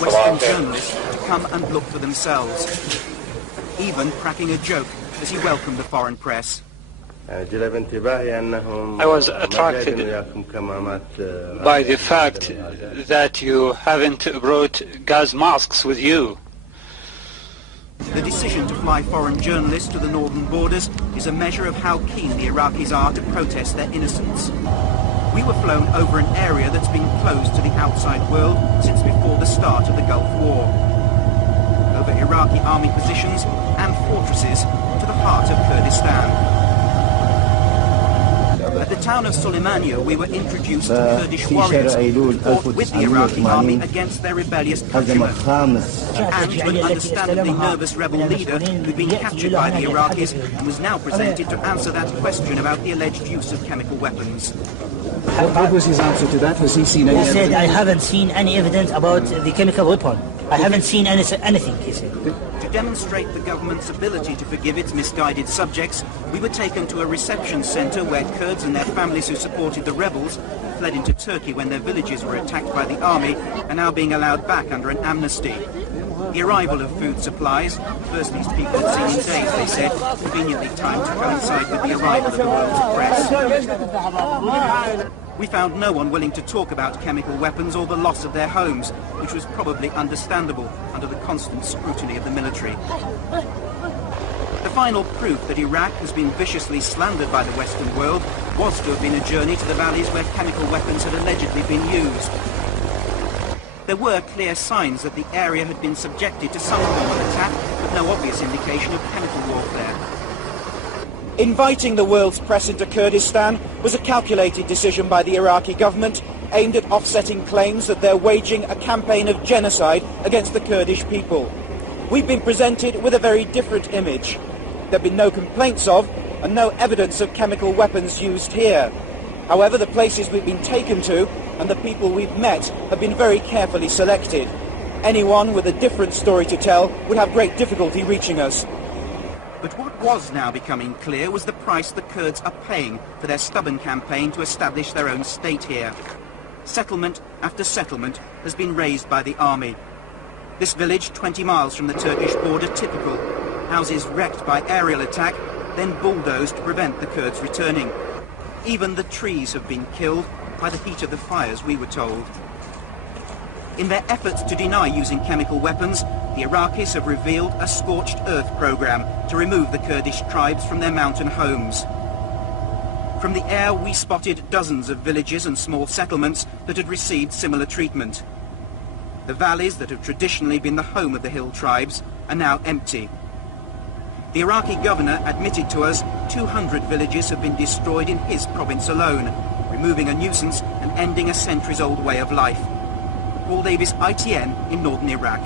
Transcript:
Western journalists to come and look for themselves, even cracking a joke as he welcomed the foreign press. I was attracted by the fact that you haven't brought gas masks with you. The decision to fly foreign journalists to the northern borders is a measure of how keen the Iraqis are to protest their innocence. We were flown over an area that's been closed to the outside world since before the start of the Gulf War. Over Iraqi army positions and fortresses to the heart of Kurdistan. At the town of Suleymaniye, we were introduced to Kurdish warriors who fought with the Iraqi army against their rebellious countrymen, and to an understandably nervous rebel leader who'd been captured by the Iraqis and was now presented to answer that question about the alleged use of chemical weapons. What was his answer to that? Has he seen any evidence? He said, I haven't seen any evidence about the chemical weapon. I haven't seen anything, he said. To demonstrate the government's ability to forgive its misguided subjects, we were taken to a reception centre where Kurds and their families who supported the rebels, fled into Turkey when their villages were attacked by the army, are now being allowed back under an amnesty. The arrival of food supplies, first these people had seen in days, they said, conveniently timed to coincide with the arrival of the world's press. We found no one willing to talk about chemical weapons or the loss of their homes, which was probably understandable under the constant scrutiny of the military. The final proof that Iraq has been viciously slandered by the Western world was to have been a journey to the valleys where chemical weapons had allegedly been used. There were clear signs that the area had been subjected to some form of attack, but no obvious indication of chemical warfare. Inviting the world's press into Kurdistan was a calculated decision by the Iraqi government, aimed at offsetting claims that they're waging a campaign of genocide against the Kurdish people. We've been presented with a very different image. There have been no complaints of and no evidence of chemical weapons used here. However, the places we've been taken to and the people we've met have been very carefully selected. Anyone with a different story to tell would have great difficulty reaching us. But what was now becoming clear was the price the Kurds are paying for their stubborn campaign to establish their own state here. Settlement after settlement has been razed by the army. This village, 20 miles from the Turkish border, typical. Houses wrecked by aerial attack, then bulldozed to prevent the Kurds returning. Even the trees have been killed by the heat of the fires, we were told. In their efforts to deny using chemical weapons, the Iraqis have revealed a scorched earth program to remove the Kurdish tribes from their mountain homes. From the air, we spotted dozens of villages and small settlements that had received similar treatment. The valleys that have traditionally been the home of the hill tribes are now empty. The Iraqi governor admitted to us 200 villages have been destroyed in his province alone, removing a nuisance and ending a centuries-old way of life. Paul Davis, ITN in northern Iraq.